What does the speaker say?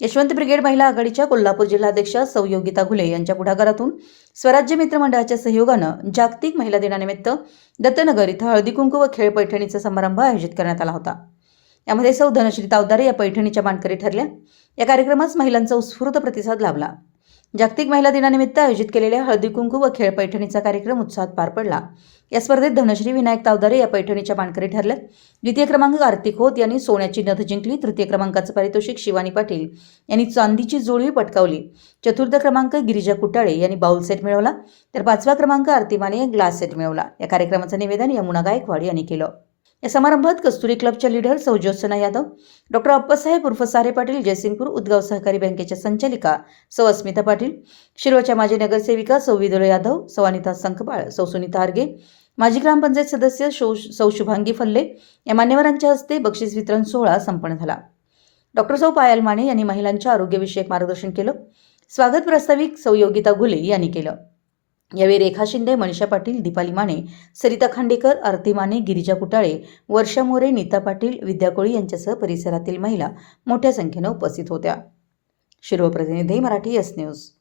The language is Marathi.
यशवंत ब्रिगेड महिला आघाडीच्या कोल्हापूर जिल्हाध्यक्षा सौ योगिता घुले यांच्या पुढाकारातून स्वराज्य मित्र मंडळाच्या सहयोगानं जागतिक महिला दिनानिमित्त दत्तनगर इथं हळदी कुंकू व खेळ पैठणीचा समारंभ आयोजित करण्यात आला होता. यामध्ये सौ धनश्री तावदारे या पैठणीच्या मानकरी ठरल्या. या कार्यक्रमास महिलांचा उत्स्फूर्त प्रतिसाद लाभला. जागतिक महिला दिनानिमित्त आयोजित केलेल्या हळदी कुंकू व खेळ पैठणीचा कार्यक्रम उत्साहात पार पडला. या स्पर्धेत धनश्री विनायक तावदारे या पैठणीच्या मानकरी ठरल्या द्वितीय क्रमांक कार्तिक होत यांनी सोन्याची नथ जिंकली. तृतीय क्रमांकाचं पारितोषिक शिवानी पाटील यांनी चांदीची जुळवी पटकावली. चतुर्थ क्रमांक गिरिजा कुटाळे यांनी बाउल सेट मिळवला. तर पाचवा क्रमांक आरती माने ग्लास सेट मिळवला. या कार्यक्रमाचं निवेदन यमुना गायकवाड यांनी केलं. या समारंभात कस्तुरी क्लबच्या लीडर सौ ज्योत्सना यादव डॉक्टर अप्पासाहेब उर्फ सारे पाटील जयसिंगपूर उदगाव सहकारी बँकेच्या संचालिका सौ अस्मिता पाटील शिरोच्या माजी नगरसेविका सौ विदुळ यादव सौ अनिता संखपाळ सौ सुनीता आर्गे माजी ग्रामपंचायत सदस्य शौ सौ शुभांगी फल्ले या मान्यवरांच्या हस्ते बक्षीस वितरण सोहळा संपन्न झाला. डॉक्टर सौ पायल माने यांनी महिलांच्या आरोग्यविषयक मार्गदर्शन केलं. स्वागत प्रास्ताविक सौ योगिता घुले यांनी केलं. यावेळी रेखा शिंदे मनीषा पाटील दीपाली माने सरिता खांडेकर आरती माने गिरिजा कुटाळे वर्षा मोरे नीता पाटील विद्या कोळी यांच्यासह परिसरातील महिला मोठ्या संख्येनं उपस्थित होत्या. शिरोप्रतिनिधी मराठी एस न्यूज.